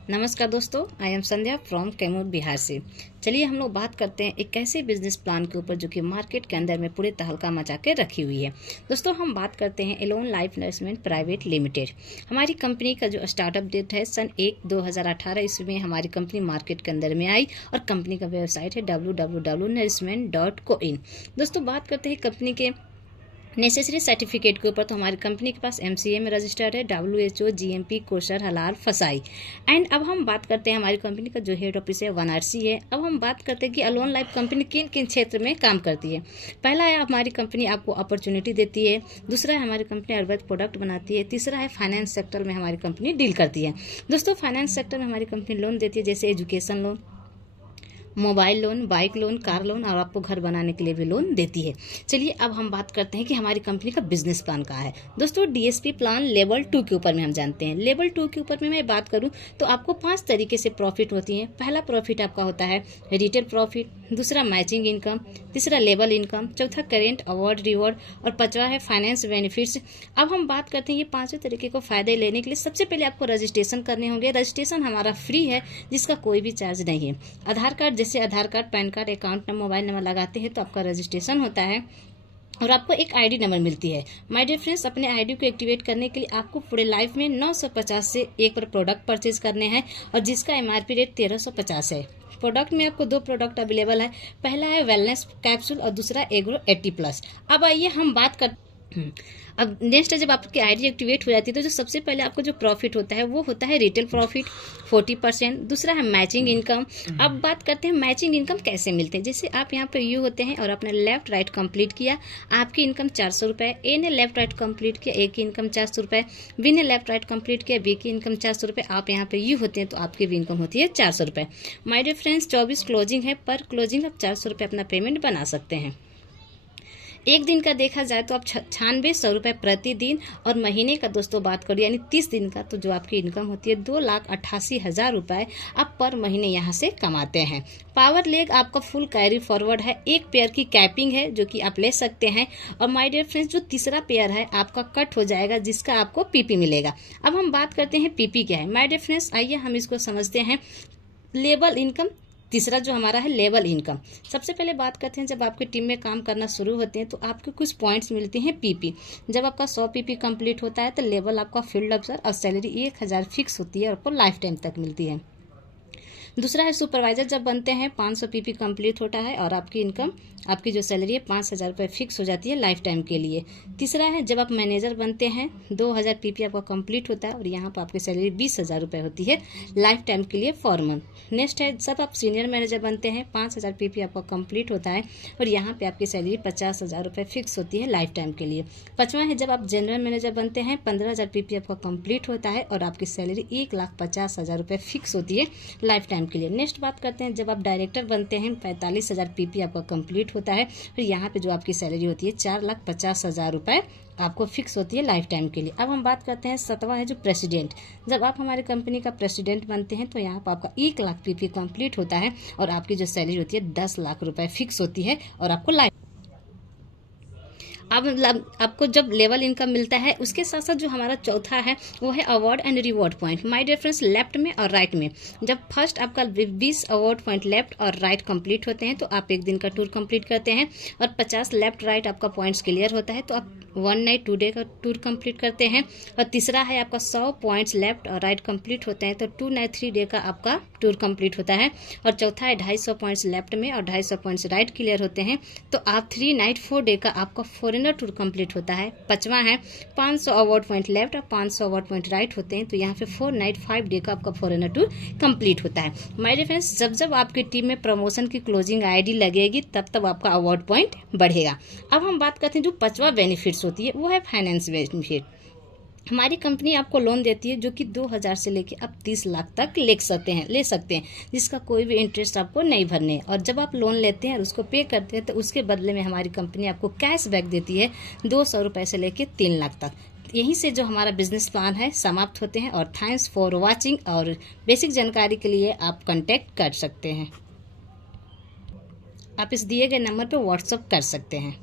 नमस्कार दोस्तों, I am Sandhya from Kaimur Bihar से। चलिए हम लोग बात करते हैं एक ऐसे बिजनेस प्लान के ऊपर जो कि मार्केट के अंदर में पूरे तहलका मचा के रखी हुई है। दोस्तों हम बात करते हैं Elon life investment private limited. हमारी कंपनी का जो स्टार्टअप डेट है सन 1/2018 ईस्वी में हमारी कंपनी मार्केट के अंदर में आई और कंपनी का वेबसाइट है www.investment.coin। दोस्तों बात करते हैं कंपनी के नेसेसरी सर्टिफिकेट के ऊपर, तो हमारी कंपनी के पास MCA में रजिस्टर्ड है, WHO, GMP, कोशर, हलाल, फसाई। एंड अब हम बात करते हैं हमारी कंपनी का जो हेड ऑफिस है वाराणसी है। अब हम बात करते हैं कि एलोन लाइफ कंपनी किन किन क्षेत्र में काम करती है। पहला है हमारी कंपनी आपको अपॉर्चुनिटी देती है, दूसरा है हमारी कंपनी आयुर्वेद प्रोडक्ट बनाती है, तीसरा है फाइनेंस सेक्टर में हमारी कंपनी डील करती है। दोस्तों फाइनेंस सेक्टर में हमारी कंपनी लोन देती है, जैसे education loan, mobile loan, bike loan, car loan और आपको घर बनाने के लिए भी लोन देती है। चलिए अब हम बात करते हैं कि हमारी कंपनी का बिजनेस प्लान क्या है। दोस्तों DSP प्लान लेवल 2 के ऊपर में हम जानते हैं। लेवल 2 के ऊपर में मैं बात करूं तो आपको 5 तरीके से प्रॉफिट होती है। पहला प्रॉफिट आपका होता है रिटेल प्रॉफिट, दूसरा मैचिंग इनकम, तीसरा लेवल इनकम, चौथा करेंट अवार्ड रिवॉर्ड और पांचवा है फाइनेंस बेनिफिट्स। अब हम बात करते हैं ये पांचों तरीके को फायदे लेने के लिए सबसे पहले आपको रजिस्ट्रेशन करने होंगे। रजिस्ट्रेशन हमारा फ्री है, जिसका कोई भी चार्ज नहीं है। आधार कार्ड, जैसे Aadhaar card, PAN card, account number, mobile number लगाते हैं तो आपका रजिस्ट्रेशन होता है और आपको एक ID नंबर मिलती है। माय डियर फ्रेंड्स, अपने ID को एक्टिवेट करने के लिए आपको पूरे लाइफ में 950 से एक पर प्रोडक्ट परचेज करने हैं और जिसका MRP रेट 1350 है। प्रोडक्ट में आपको 2 प्रोडक्ट अवेलेबल है। पहला है वेलनेस कैप्सूल और दूसरा एग्रो 80+। अब आइए हम बात कर अब नेक्स्ट है, जब आपकी ID एक्टिवेट हो जाती है तो जो सबसे पहले आपको जो प्रॉफिट होता है वो होता है रिटेल प्रॉफिट 40%, दूसरा है मैचिंग इनकम। अब बात करते हैं मैचिंग इनकम कैसे मिलते हैं। जैसे आप यहाँ पे यू होते हैं और आपने लेफ्ट राइट कंप्लीट किया, आपकी इनकम 400 रुपये। ए ने लेफ्ट राइट कंप्लीट किया, ए की इनकम 400 रुपये। बी ने लेफ्ट राइट कंप्लीट किया, बी की इनकम 400 रुपये। आप यहाँ पे यू होते हैं तो आपकी भी इनकम होती है 400 रुपये। माय डियर फ्रेंड्स, 24 क्लोजिंग है, पर क्लोजिंग आप 400 रुपये अपना पेमेंट बना सकते हैं। एक दिन का देखा जाए तो आप 9600 रुपये प्रतिदिन, और महीने का दोस्तों बात करो यानी 30 दिन का, तो जो आपकी इनकम होती है 2,88,000 रुपये आप पर महीने यहाँ से कमाते हैं। पावर लेग आपका फुल कैरी फॉरवर्ड है, एक पेयर की कैपिंग है जो कि आप ले सकते हैं। और माय डियर फ्रेंड्स, जो तीसरा पेयर है आपका कट हो जाएगा, जिसका आपको PP मिलेगा। अब हम बात करते हैं PP क्या है। माय डियर फ्रेंड्स, आइए हम इसको समझते हैं। लेवल इनकम, तीसरा जो हमारा है लेवल इनकम। सबसे पहले बात करते हैं, जब आपकी टीम में काम करना शुरू होते हैं तो आपको कुछ पॉइंट्स मिलते हैं PP। जब आपका 100 PP कंप्लीट होता है तो लेवल आपका फील्ड अफसर और सैलरी 1000 फिक्स होती है और आपको लाइफ टाइम तक मिलती है। दूसरा है सुपरवाइजर, जब बनते हैं 500 PP कंप्लीट होता है और आपकी इनकम, आपकी जो सैलरी है 5000 रुपये फिक्स हो जाती है लाइफ टाइम के लिए। तीसरा है जब आप मैनेजर बनते हैं 2000 PP आपका कंप्लीट होता है और यहाँ पर आपकी सैलरी 20,000 रुपये होती है लाइफ टाइम के लिए फॉर मंथ। नेक्स्ट है जब आप सीनियर मैनेजर बनते हैं 5000 PP आपका कंप्लीट होता है और यहाँ पे आपकी सैलरी 50,000 रुपये फिक्स होती है लाइफ टाइम के लिए। पाँचवा है जब आप जनरल मैनेजर बनते हैं 15,000 PP आपका कंप्लीट होता है और आपकी सैलरी 1,50,000 रुपये फिक्स होती है लाइफ टाइम के लिए। नेक्स्ट बात करते हैं, जब आप डायरेक्टर बनते हैं 45,000 PP आपका कंप्लीट होता है और यहाँ पे जो आपकी सैलरी होती है 4,50,000 रुपये आपको फिक्स होती है लाइफ टाइम के लिए। अब हम बात करते हैं, 7वां है जो प्रेसिडेंट। जब आप हमारी कंपनी का प्रेसिडेंट बनते हैं तो यहाँ पर आपका 1,00,000 PP कंप्लीट होता है और आपकी जो सैलरी होती है 10 लाख रुपए फिक्स होती है और आपको लाइफ। अब आपको जब लेवल इनकम मिलता है उसके साथ साथ जो हमारा चौथा है वो है award and reward point. My dear friends, left में और राइट में जब फर्स्ट आपका 20 अवार्ड पॉइंट लेफ्ट और राइट कंप्लीट होते हैं तो आप एक दिन का टूर कंप्लीट करते हैं और 50 लेफ्ट राइट आपका पॉइंट्स क्लियर होता है तो आप 1 नाइट 2 डे का टूर कंप्लीट करते हैं। और तीसरा है आपका 100 पॉइंट्स लेफ्ट और राइट कंप्लीट होते हैं तो 2 नाइट 3 डे का आपका टूर कंप्लीट होता है। और चौथा है 250 पॉइंट्स लेफ्ट में और 250 पॉइंट्स राइट क्लियर होते हैं तो आप 3 नाइट 4 डे का आपका फॉरेनर टूर कंप्लीट होता है। पांचवा है 500 अवार्ड पॉइंट लेफ्ट और 500 अवार्ड पॉइंट राइट होते हैं तो यहाँ पे 4 नाइट 5 डे का आपका फॉरेनर टूर कंप्लीट होता है। माय डियर फ्रेंड्स, जब जब आपकी टीम में प्रमोशन की क्लोजिंग ID लगेगी तब तब आपका अवार्ड पॉइंट बढ़ेगा। अब हम बात करते हैं जो 5वां बेनिफिट्स होती है वो है फाइनेंस बेनिफिट। हमारी कंपनी आपको लोन देती है जो कि 2000 से लेके अब 30 लाख तक ले सकते हैं जिसका कोई भी इंटरेस्ट आपको नहीं भरने। और जब आप लोन लेते हैं और उसको पे करते हैं तो उसके बदले में हमारी कंपनी आपको कैश बैक देती है 200 रुपये से लेके 3 लाख तक। यहीं से जो हमारा बिजनेस प्लान है समाप्त होते हैं और थैंक्स फॉर वॉचिंग। और बेसिक जानकारी के लिए आप कांटेक्ट कर सकते हैं, आप इस दिए गए नंबर पर व्हाट्सअप कर सकते हैं।